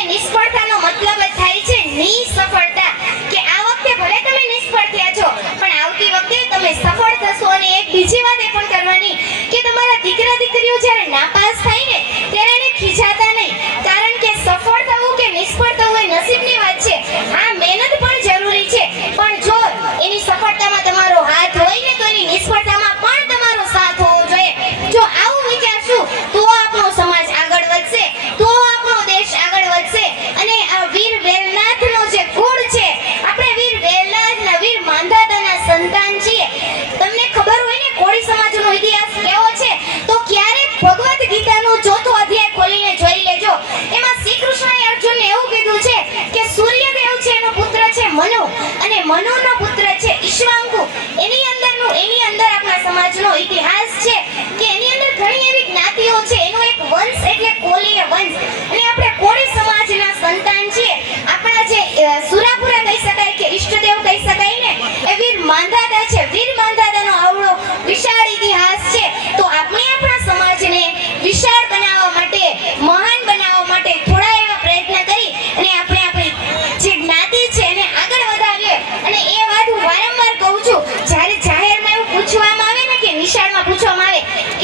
અને નિષ્ફળતાનો મતલબ જ થાય છે નિસફળતા કે આ વખતે ભલે તમે નિષ્ફળ થયા છો, પણ આવતી વખતે તમે સફળ થશો અને એક બીજી વાત એ પણ કરવાની કે તમારા દીકરા દીકરીઓ જ્યારે નાપાસ થાય ને, ત્યારે એને ખીજાતા ગીતાનું ચોથો અધ્યાય ખોલીને જોઈ લેજો. એમાં શ્રી કૃષ્ણએ અર્જુનને એવું કીધું છે કે સૂર્યદેવ છે એનો પુત્ર છે મનુ અને મનુનો પુત્ર છે ઈશ્વાંકુ. એની અંદરનું, એની અંદર આપણા સમાજનો ઇતિહાસ છે કે એની અંદર ઘણી એવી જ્ઞાતિઓ છે. એનો એક વંશ એટલે કોલીય વંશ. અને આપણે કોળી સમાજના સંતાન છીએ. આપણા જે સુરાપુરા કહી શકાય કે ઈષ્ટદેવ કહી શકાય ને, એ વીર માંધાતા છે. વીર માંધાતા mucho más.